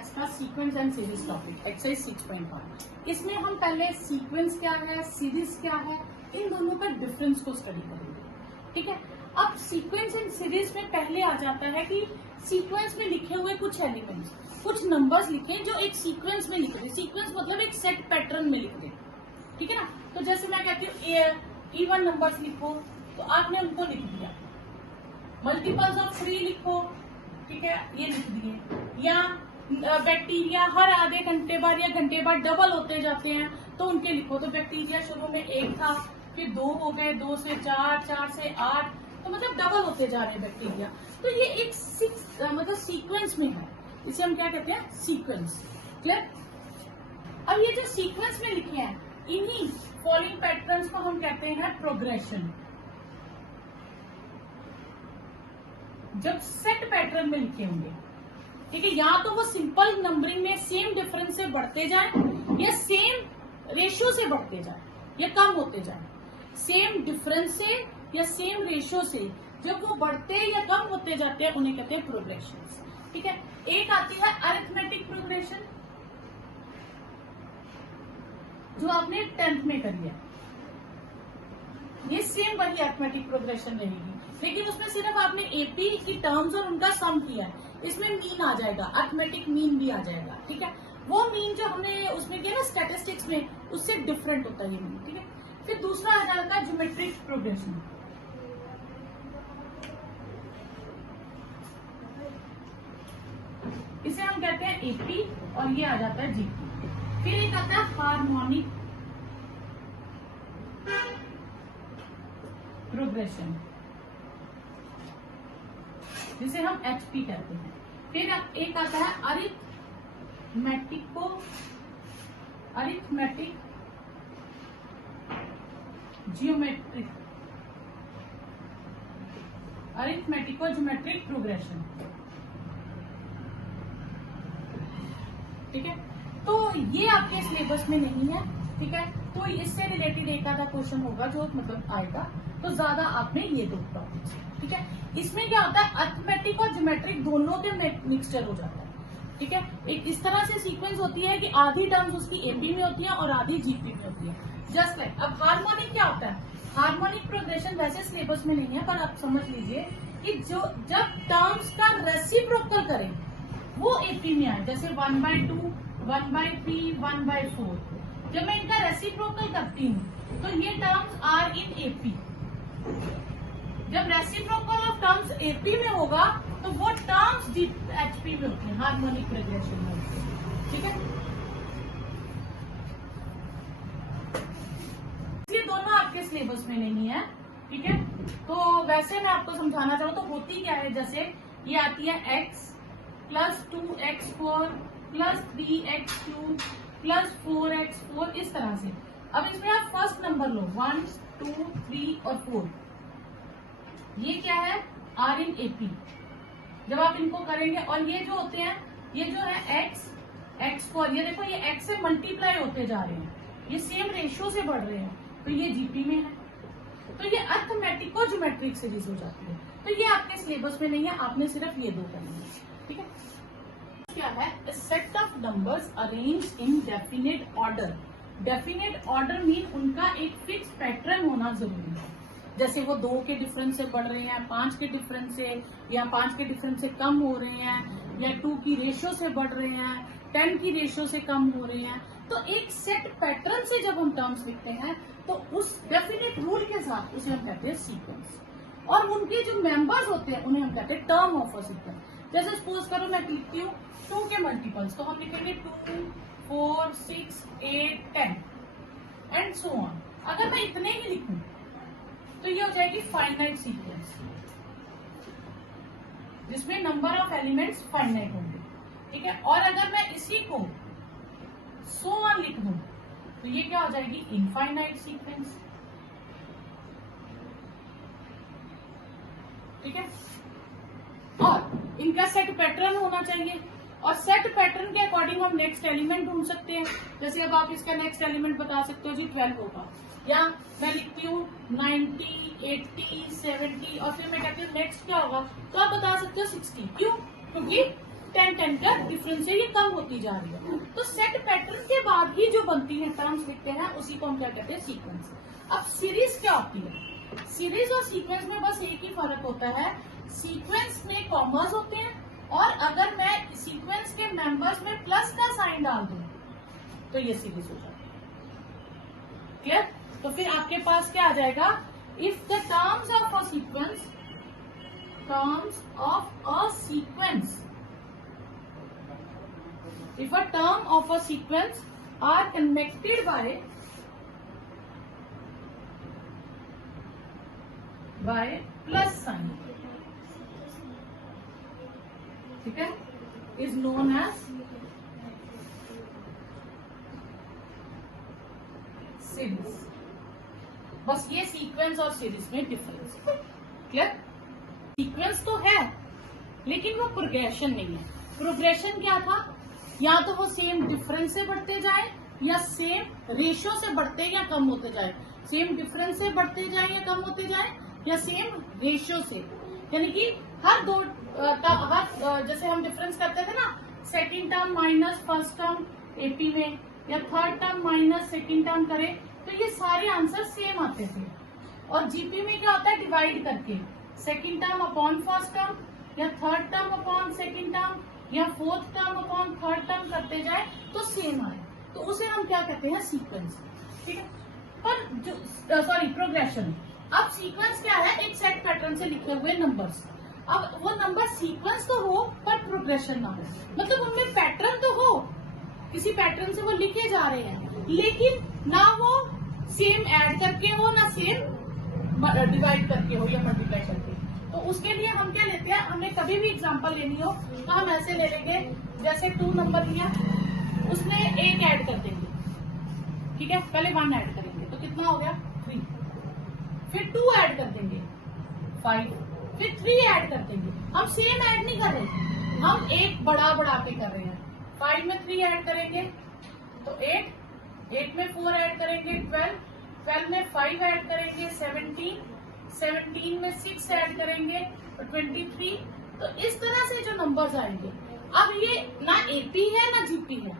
Maths का sequence and series topic exercise 6.1। इसमें हम पहले सीक्वेंस क्या है, सीरीज क्या है, इन दोनों का डिफरेंस को स्टडी करेंगे। ठीक है, अब सीक्वेंस एंड सीरीज में पहले आ जाता है कि सीक्वेंस में लिखे हुए कुछ एलिमेंट्स, कुछ नंबर्स लिखे जो एक सीक्वेंस में लिखे थे। सीक्वेंस मतलब एक सेट पैटर्न में लिख दे, ठीक है ना। तो जैसे मैं कहती हूँ इवन नंबर्स लिखो, तो आपने उनको लिख दिया। मल्टीपल्स ऑफ 3 लिखो, ठीक है, ये लिख दिए। या बैक्टीरिया हर आधे घंटे बाद या घंटे बाद डबल होते जाते हैं, तो उनके लिखो। तो बैक्टीरिया शुरू में 1 था, फिर 2 हो गए, 2 से 4, 4 से 8, तो मतलब डबल होते जा रहे हैं बैक्टीरिया। तो ये एक मतलब सीक्वेंस में है, इसे हम क्या कहते हैं, सीक्वेंस। क्लियर। अब ये जो सीक्वेंस में लिखे हैं, इन्हीं फॉलोइंग पैटर्न्स को हम कहते हैं प्रोग्रेशन। जब सेट पैटर्न में लिखे होंगे, ठीक है, या तो वो सिंपल नंबरिंग में सेम डिफरेंस से बढ़ते जाए, या सेम रेशियो से बढ़ते जाए, या कम होते जाए। सेम डिफरेंस से या सेम रेशियो से जब वो बढ़ते या कम होते जाते हैं, उन्हें कहते हैं प्रोग्रेशन। ठीक है, एक आती है अरिथमेटिक प्रोग्रेशन, जो आपने 10th में करी है। ये सेम वही अरिथमेटिक प्रोग्रेशन रहेगी, लेकिन उसमें सिर्फ आपने एपी की टर्म्स और उनका सम किया है। इसमें मीन आ जाएगा, अरिथमेटिक मीन भी आ जाएगा। ठीक है, वो मीन जो हमने उसमें किया ना स्टैटिस्टिक्स में, उससे डिफरेंट होता है ये मीन। ठीक है, फिर दूसरा आ जाएगा ज्योमेट्रिक प्रोग्रेशन। इसे हम कहते हैं एपी, और ये आ जाता है जीपी। फिर एक आता है हार्मोनिक प्रोग्रेशन, जिसे हम एचपी कहते हैं। फिर एक आता है अरिथमेटिक ज्योमेट्रिक प्रोग्रेशन। ठीक है, तो ये आपके सिलेबस में नहीं है। ठीक है, तो इससे रिलेटेड एक आधा क्वेश्चन होगा जो मतलब आएगा, तो ज्यादा आपने ये दो टॉपिक्स। ठीक है, इसमें क्या होता है, अरिथमेटिक और ज्योमेट्रिक दोनों के मिक्सचर हो जाता है। ठीक है, एक इस तरह से सीक्वेंस होती है कि आधी टर्म्स उसकी एपी में होती है और आधी जीपी में होती है। जस्ट लाइक अब हार्मोनिक क्या होता है, हार्मोनिक प्रोग्रेशन वैसे सिलेबस में नहीं है, पर आप समझ लीजिए कि जो जब टर्म्स का रेसिप्रोकल करें वो एपी में आए। जैसे 1/2, 1/3, 1/4, जब मैं इनका रेसिप्रोकल करती हूँ तो ये टर्म्स आर इन एपी। जब रेसिप्रोकल ऑफ टर्म्स एपी में होगा तो वो टर्म्स एचपी में होते हैं, हार्मोनिक प्रोग्रेशन में होते हैं। ठीक है, ये दोनों आपके सिलेबस में नहीं है। ठीक है, तो वैसे मैं आपको समझाना चाहूँ तो होती क्या है, जैसे ये आती है x + 2x4 + 3x3 + 4x4, इस तरह से। अब इसमें आप फर्स्ट नंबर लो, 1, 2, 3 और 4। ये क्या है, आर इन एपी। जब आप इनको करेंगे, और ये जो होते हैं, ये जो है x4, ये देखो ये x से मल्टीप्लाई होते जा रहे हैं, ये सेम रेशियो से बढ़ रहे हैं, तो ये जीपी में है। तो ये अरिथमेटिक और ज्योमेट्रिक सीरीज हो जाती है। तो ये आपके सिलेबस में नहीं है, आपने सिर्फ ये दो करनी है। ठीक है, क्या है, set of numbers arrange in definite order. Definite order mean उनका एक फिक्स पैटर्न होना जरूरी है। जैसे वो 2 के डिफरेंस से बढ़ रहे हैं, 5 के डिफरेंस से, या 5 के डिफरेंस से कम हो रहे हैं, या 2 की रेशियो से बढ़ रहे हैं, 10 की रेशियो से कम हो रहे हैं। तो एक सेट पैटर्न से जब हम टर्म्स लिखते हैं, तो उस डेफिनेट रूल के साथ उसे हम कहते हैं सीक्वेंस। और उनके जो मेंबर्स होते हैं उन्हें हम कहते हैं टर्म ऑफ अ सीक्वेंस। जैसे सपोज करो मैं लिखती हूँ 2 के मल्टीपल्स, तो हम लिखेंगे 2, 4, 6, 8, 10 एंड सो ऑन। अगर मैं इतने ही लिखूं तो ये हो जाएगी फाइनाइट सीक्वेंस, जिसमें नंबर ऑफ एलिमेंट्स फाइनाइट होंगे। ठीक है, और अगर मैं इसी को सो ऑन लिख दूं तो ये क्या हो जाएगी, इनफाइनाइट सीक्वेंस। ठीक है, और इनका सेट पैटर्न होना चाहिए, और सेट पैटर्न के अकॉर्डिंग हम नेक्स्ट एलिमेंट ढूंढ सकते हैं। जैसे अब आप इसका नेक्स्ट एलिमेंट बता सकते हो जी 12 होगा, या मैं लिखती हूँ 90, 80, 70 और फिर मैं कहती हूँ नेक्स्ट क्या होगा, तो आप बता सकते हो 60। क्यों? क्योंकि 10 का डिफरेंस है, ये कम होती जा रही है। तो सेट पैटर्न के बाद ही जो बनती है टर्म्स लिखते हैं उसी को हम क्या कहते हैं, सीक्वेंस। अब सीरीज क्या होती है? सीरीज और सीक्वेंस में बस एक ही फर्क होता है, सीक्वेंस में कॉमर्स होते हैं और अगर मैं सीक्वेंस के मेंबर्स में प्लस का साइन डाल दूं तो ये सीरीज हो जाती है। क्लियर? तो फिर आपके पास क्या आ जाएगा, if the terms of a sequence, terms of a sequence, if a term of a sequence are connected by plus sign, ठीक है, is known as series। बस ये सीक्वेंस और सीरीज में डिफरेंस है। क्लियर? सीक्वेंस तो है लेकिन वो प्रोग्रेशन नहीं है। प्रोग्रेशन क्या था, या तो वो सेम डिफरेंस से बढ़ते जाए या सेम रेशियो से बढ़ते या कम होते जाए, सेम डिफरेंस से बढ़ते जाए या कम होते जाए या सेम रेशियो से, यानी कि हर दो जैसे हम डिफरेंस करते थे ना, second term minus first term AP में, या third term minus second term करें तो ये सारे आंसर सेम आते थे। और जीपी में क्या होता है, डिवाइड करके second term upon first term या third term upon second term या fourth term upon third term करते जाए तो सेम आए, तो उसे हम क्या कहते हैं, सीक्वेंस। ठीक है, पर जो प्रोग्रेशन। अब सीक्वेंस क्या है, एक सेट पैटर्न से लिखे हुए नंबर्स। अब वो नंबर सीक्वेंस तो हो पर प्रोग्रेशन ना हो, मतलब उनमें पैटर्न तो हो, किसी पैटर्न से वो लिखे जा रहे हैं, लेकिन ना वो सेम ऐड करके हो ना सेम डिवाइड करके हो या मल्टीप्लाई करके। तो उसके लिए हम क्या लेते हैं, हमें कभी भी एग्जांपल लेनी हो तो हम ऐसे ले लेंगे, जैसे 2 नंबर लिया, उसमें 1 ऐड कर देंगे। ठीक है, पहले 1 ऐड करेंगे तो कितना हो गया, 3, फिर 2 ऐड कर देंगे 5, फिर 3 ऐड कर देंगे। हम सेम ऐड नहीं कर रहे, हम एक बड़ा बढ़ाते कर रहे हैं। 5 में 3 ऐड करेंगे तो 8, 8 में 4 ऐड करेंगे 12, 12 में 5 ऐड करेंगे 17, 17 में 6 ऐड करेंगे तो 23। तो इस तरह से जो नंबर्स आएंगे, अब ये ना एपी है ना जीपी है,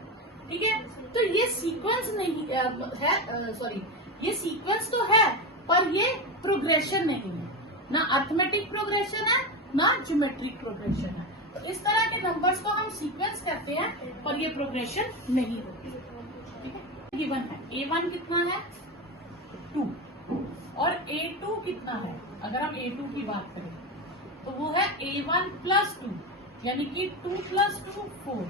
ठीक है, तो ये सीक्वेंस नहीं है, ये सीक्वेंस तो है पर ये प्रोग्रेशन नहीं है, ना अर्थमेटिक प्रोग्रेशन है ना ज्योमेट्रिक प्रोग्रेशन है। तो इस तरह के नंबर्स को हम सीक्वेंस कहते हैं पर ये प्रोग्रेशन नहीं होती। ठीक है, गिवन है A1 कितना है, 2, और A2 कितना है, अगर हम A2 की बात करें तो वो है A1 प्लस 2, यानी कि 2 प्लस 2 4।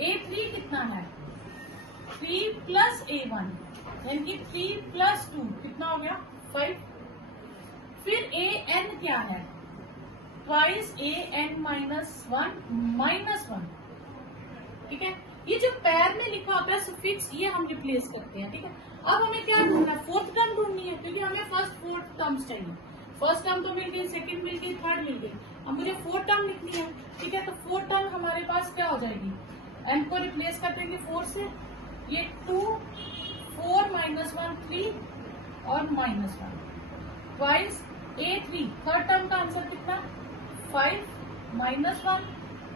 A3 कितना है, 3 प्लस A1, यानी कि 3 प्लस 2 कितना हो गया, 5। फिर AN क्या है, ट्वाइस AN माइनस 1। ठीक है, ये जो पैर में लिखा होता है सफिक्स, ये हम रिप्लेस करते हैं। ठीक है, अब हमें क्या ढूंढना है, फोर्थ टर्म ढूंढनी है, क्योंकि हमें फर्स्ट फोर्थ टर्म्स चाहिए। फर्स्ट टर्म तो मिल गई, सेकंड मिल गई, थर्ड मिल गई, अब मुझे फोर्थ टर्म लिखनी है। ठीक है, तो फोर्थ टर्म हमारे पास क्या हो जाएगी, एन को रिप्लेस कर देंगे 4 से, ये 2, 4 माइनस 1 3 और minus 1 twice A3। Third term का आंसर कितना, 5 माइनस 1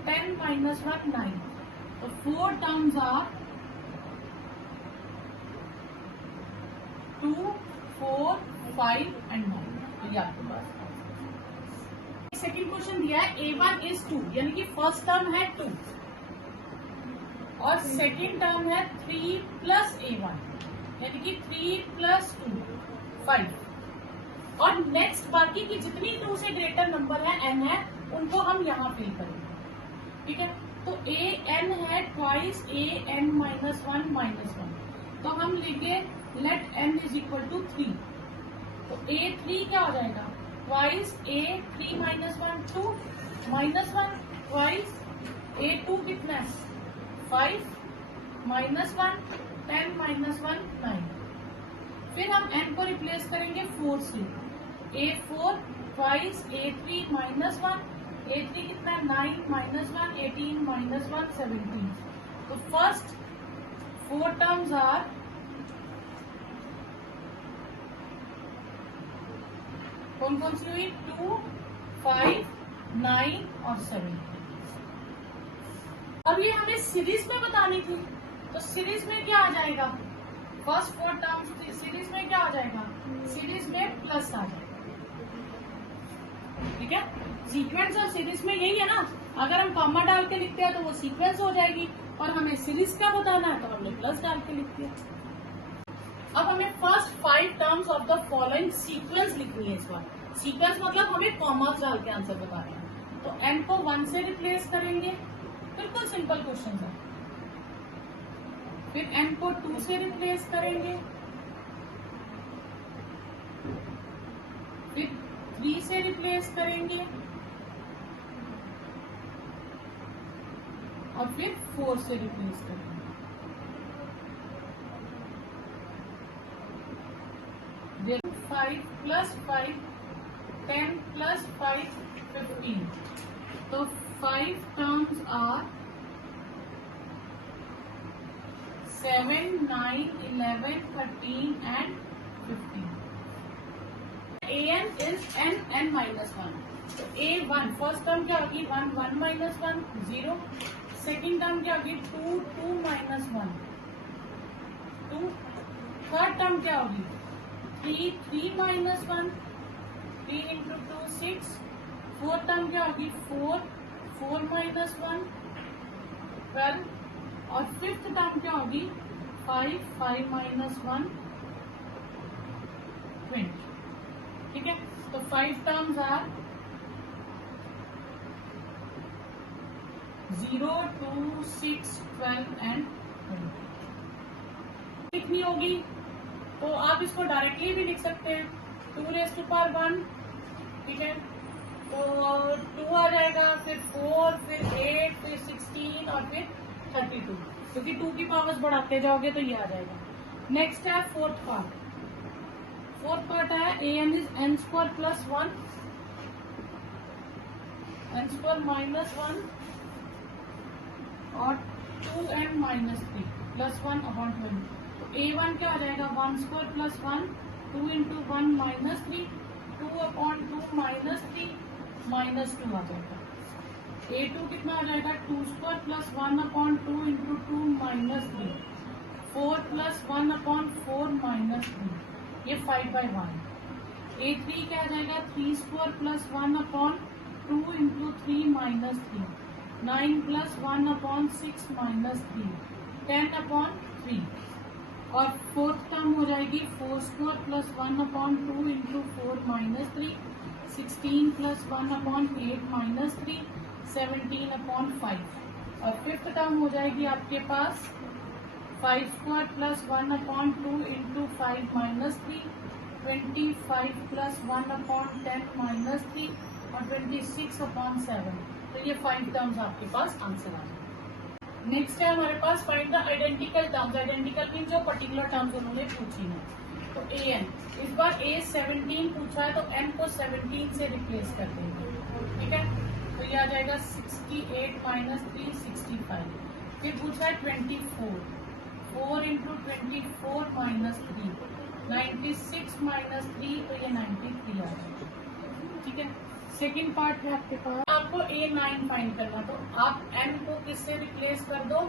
10 माइनस 1 9। तो 4 टर्म्स आर 2 4 5 एंड 9। तो ये आपके पास सेकेंड क्वेश्चन दिया है, A1 इज 2, यानी कि फर्स्ट टर्म है 2 और सेकेंड टर्म है 3 प्लस A1, यानी कि 3 प्लस 2 5। और नेक्स्ट बाकी की जितनी 2 से ग्रेटर नंबर है n है, उनको हम यहाँ फिल करेंगे। ठीक है, तो AN है ट्वाइस AN माइनस 1 माइनस 1, तो हम लिखेंगे let n is equal to 3। तो A3 क्या हो जाएगा, twice A3 minus 1 2 minus 1 twice A2 कितना है 5 माइनस 1 10 माइनस 1 9। फिर हम n को रिप्लेस करेंगे 4 से, A4 twice A3 minus 1, A3 कितना है 9 माइनस 1 18 माइनस 1 17। तो फर्स्ट 4 टर्म्स आर कौन कौन सी हुई, 2 5 9 और 7। अब ये हमें सीरीज में बतानी थी, तो सीरीज में क्या आ जाएगा, फर्स्ट 4 टर्म्स सीरीज में क्या आ जाएगा, सीरीज में प्लस आ जाएगा। ठीक है, सीक्वेंस और सीरीज में यही है ना, अगर हम कॉमा डाल के लिखते हैं तो वो सीक्वेंस हो जाएगी, और हमें सीरीज क्या बताना है तो हमने प्लस डाल के लिख दिया। अब हमें first 5 terms of the following sequence लिखनी है इस बार। सीक्वेंस मतलब हमें कॉमास डाल के आंसर बताना है। तो n को 1 से रिप्लेस करेंगे, बिल्कुल सिंपल क्वेश्चन है। फिर n को 2 से रिप्लेस करेंगे, फिर 3 से रिप्लेस करेंगे, और फिर 4 से रिप्लेस करेंगे। Then 5 plus 5, 10 plus 5, 15. So 5 terms are 7, 9, 11, 13 and 15. an is n minus 1. तो a1 फर्स्ट टर्म क्या होगी, 1 1 minus 1 0. सेकेंड टर्म क्या होगी, 2 2 minus 1 2. थर्ड टर्म क्या होगी, 3 3 minus 1 3 into 2 6. फोर्थ टर्म क्या होगी, 4 4 minus 1 12. और फिफ्थ टर्म क्या होगी, 5 5 minus 1 20. ठीक है, तो 5 टर्म्स आर 0 2 6 12 एंड 20. लिखनी होगी तो आप इसको डायरेक्टली भी लिख सकते हैं, 2 raised to power 1. ठीक है, तो 2 आ जाएगा, फिर 4, फिर 8, फिर 16 और फिर 32, क्योंकि 2 की पावर्स बढ़ाते जाओगे तो ये आ जाएगा। नेक्स्ट है फोर्थ पार्ट। फोर्थ पार्ट है an is n square plus 1, n square minus 1 और 2n minus 3 plus 1 upon 20। a1 क्या आ जाएगा, 1 square plus 1 2 into 1 minus 3 2 upon 2 minus 3 minus 2 आ जाएगा। a2 कितना आ जाएगा, 2 square plus 1 upon 2 into 2 minus 3 4 plus 1 upon 4 minus 3, ये 5/1। a3 क्या आ जाएगा, 3 square plus 1 upon 2 into 3 minus 3 9 plus 1 upon 6 minus 3 10 upon 3। और फोर्थ टर्म हो जाएगी 4 square plus 1 upon 2 into 4 minus 3 16 plus 1 upon 8 minus 3 17 upon 5। और फिफ्थ टर्म हो जाएगी आपके पास 5 square plus 1 upon 2 into 5 minus 3 25 plus 1 upon 10 minus 3 और 26 अपॉन 7। तो ये 5 टर्म्स आपके पास आंसर आ जाए। नेक्स्ट है हमारे पास find the identical terms. Identical mean जो पर्टिकुलर टर्म्स उन्होंने पूछी है। तो an इस बार a 17 पूछा है, तो n को 17 से रिप्लेस कर देंगे। ठीक है, तो ये आ जाएगा 68 माइनस 3 65। फिर पूछा है 24 4 इंटू 24 माइनस 3 96 माइनस 3, तो ये 93 आ जाएगा। ठीक है, सेकेंड पार्ट है आपके पास, आपको a9 फाइंड करना, तो आप n को किससे रिप्लेस कर दो,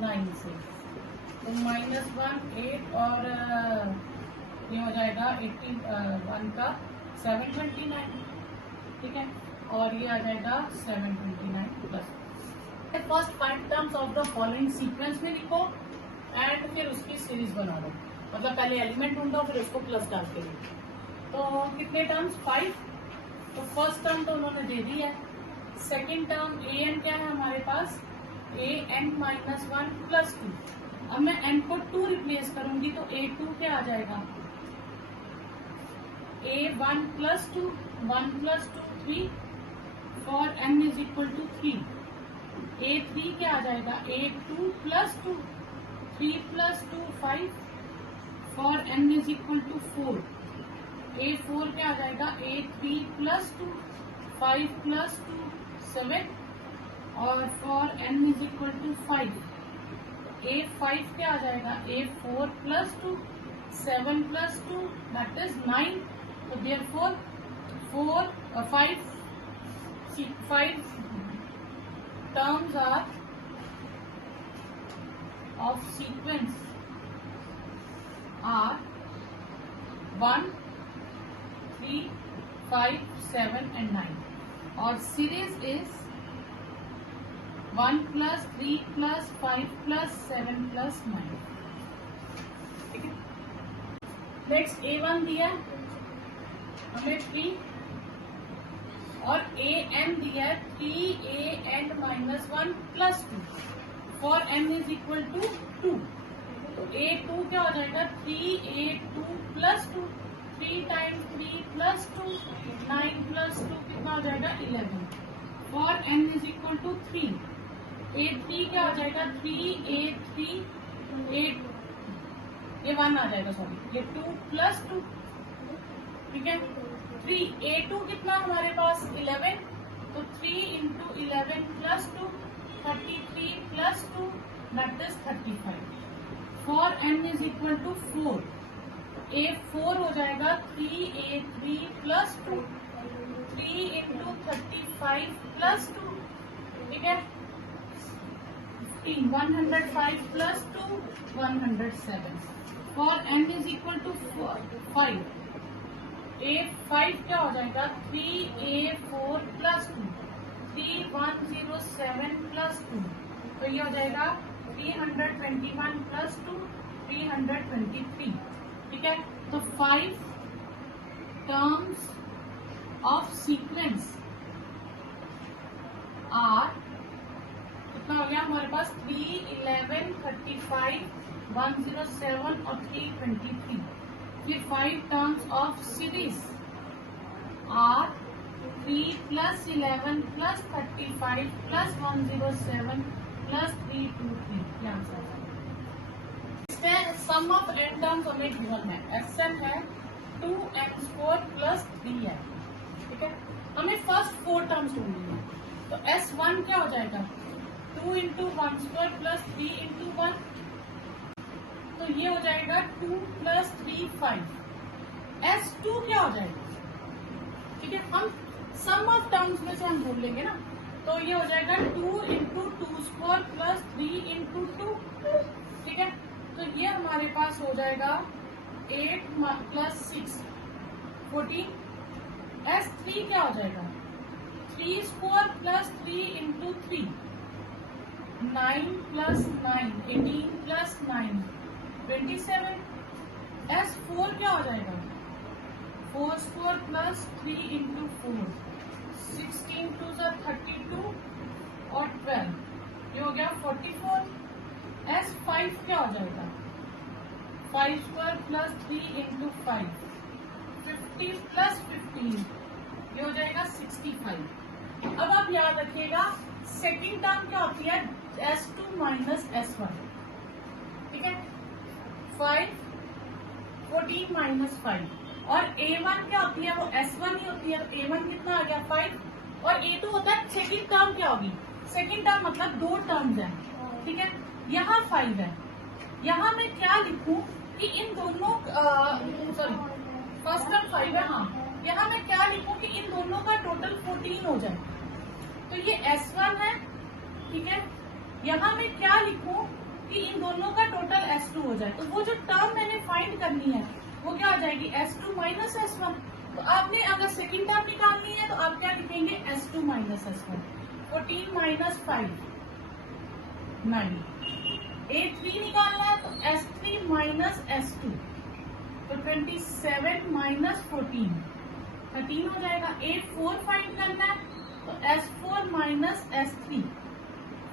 9 से। तो -1 8 और ये हो जाएगा 81 का 729। ठीक है, और ये आ जाएगा 729 plus. First 5 terms of the following sequence में लिखो एंड फिर उसकी सीरीज बना लो, मतलब पहले एलिमेंट ढूंढो फिर उसको प्लस डाल के लिखो। तो कितने टर्म्स, 5। तो फर्स्ट टर्म तो उन्होंने दे दी है। सेकेंड टर्म an क्या है हमारे पास, an माइनस 1 प्लस 2। अब मैं n को 2 रिप्लेस करूंगी तो a2 क्या आ जाएगा, a1 plus 2 1 plus 2 3 for n is equal to 3। a3 क्या आ जाएगा, a2 plus 2 3 plus 2 5 for n is equal to 4। a4 क्या आ जाएगा, a3 प्लस 2 5 प्लस 2 7 और for n is equal to 5। a5 क्या आ जाएगा, a4 plus 2 7 plus 2 that is 9। तो therefore 5 terms are of sequence are 1, 3, 5, 7 and 9 और series is 1 plus 3 plus 5 plus 7 plus 9. ठीक है, नेक्स्ट A1 दिया हमें 3 और AN दिया 3A and -1 plus 2 for n is equal to 2. तो A2 क्या हो जाएगा 3A2 plus 2, 3 times 3 plus 2, 9 plus 2 कितना हो जाएगा 11. For n is equal to 3. A3 क्या हो जाएगा 3A3 ये 1 आ जाएगा, सॉरी ये 2 plus 2. ठीक है, 3A2 कितना हमारे पास 11, तो 3 into 11 plus 2 33 plus 2 that is 35. For n is equal to 4. A4 हो जाएगा 3A3 plus 2, 3 into 35 plus 2. ठीक है, 105 plus 2 107. For n is equal to 5. A5 क्या हो जाएगा 3A4 plus 2, 3107 plus 2. तो ये हो जाएगा 321 plus 2 323. ठीक है, तो 5 टर्म्स ऑफ सीक्वेंस आर कितना हो गया हमारे पास 3, 11, 35, 107 और 323. फिर 5 terms of series are 3 plus 11 plus 35 plus 107 plus 323. ये आंसर है. इसमें सम ऑफ n टर्म्स हमें गिवन है. Sn है 2n² plus 3 है. ठीक है, हमें फर्स्ट 4 टर्म्स ढूंढनी है. तो S1 क्या हो जाएगा 2 into 1² plus 3 into 1. तो ये हो जाएगा 2 plus 3 5. S2 क्या हो जाएगा. ठीक है, हम सम ऑफ टर्म्स में से हम ढूंढ लेंगे ना. तो ये हो जाएगा 2 into 2² plus 3 into 2. ठीक है, तो ये हमारे पास हो जाएगा 8 plus 6 14. S3 क्या हो जाएगा 3² plus 3 into 3 9 plus 9 18 plus 9 27. S4 क्या हो जाएगा 4² plus 3 into 4 16 to 32 और 12. ये हो गया 44. S5 क्या हो जाएगा 5² plus 3 into 5 50 plus 15. ये हो जाएगा 65. अब आप याद रखिएगा सेकंड टर्म क्या होती है S2 minus S1. ठीक है, 5 14 minus 5 और A1 क्या होती है वो S1 ही होती है. तो A1 कितना आ गया 5 और A2 होता है सेकंड टर्म. क्या होगी सेकंड टर्म मतलब 2 टर्म्स है. ठीक है, यहाँ 5 है. यहाँ मैं क्या लिखूं कि इन दोनों सॉरी फर्स्ट टर्म 5 है. हाँ, यहाँ मैं क्या लिखूं कि इन दोनों का टोटल 14 हो जाए. तो ये S1 है. ठीक है, यहाँ मैं क्या लिखूं कि इन दोनों का टोटल S2 हो जाए. तो वो जो टर्म मैंने फाइंड करनी है वो क्या आ जाएगी S2 minus S1. तो आपने अगर सेकंड टर्म निकालनी है तो आप क्या लिखेंगे S2 minus S1. 14 minus 5 9. A3 निकालना है तो S3 minus S2. तो 27 minus 14 13 हो जाएगा. A4 फाइंड करना है तो S4 minus S3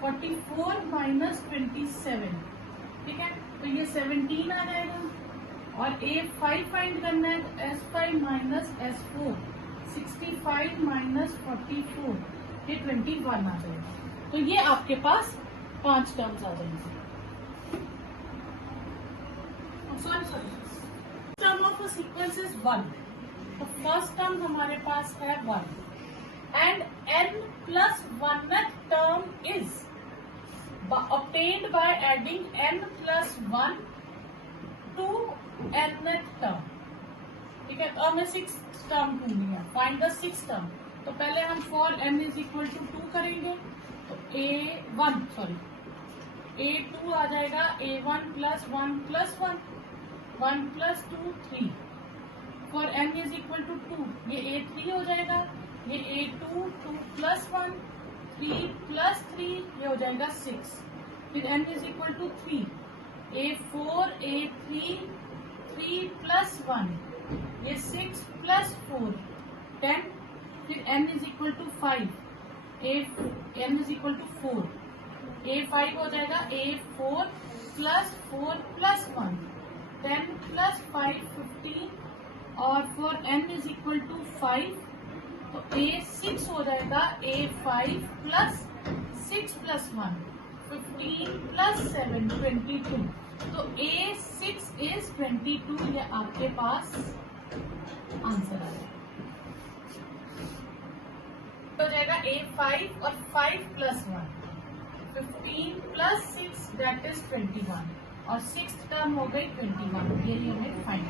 44 minus 27. ठीक है, तो ये 17 आ जाएगा. और A5 फाइंड करना है तो S5 minus S4 65 minus 44 ये 21 आ जाएगा. तो ये आपके पास 5 टर्म्स आ जाएंगे. Sorry term of sequence is 1. तो फर्स्ट टर्म हमारे पास है 1 and n plus 1th term is obtained by adding n plus 1 to nth term. ठीक है, तो अब मैं 6 टर्म ढूंढनी है. Find the 6 term. तो पहले हम for n is equal to 2 करेंगे. तो A2 आ जाएगा A1 plus 1 plus 1, 1 plus 2 3। For n is equal to 2 ये A3 हो जाएगा, ये A2 2 प्लस 1 3 प्लस 3 ये हो जाएगा 6। फिर n is equal to 3 A4 A3 3 plus 1 ये 6 प्लस 4 10। फिर n is equal to 5 n is equal to 4 A5 हो जाएगा A4 प्लस 4 प्लस 1 10 प्लस 5 15। और for n is equal to 5 तो A6 हो जाएगा A5 प्लस 6 प्लस 1 15 प्लस 7 22। तो A6 is 22, ये आपके पास आंसर आ जाएगा। हो जाएगा A5 और 5 प्लस 1 15 प्लस 6 दैट इज 21 और 6th टर्म हो गई 21। ये हमें फाइंड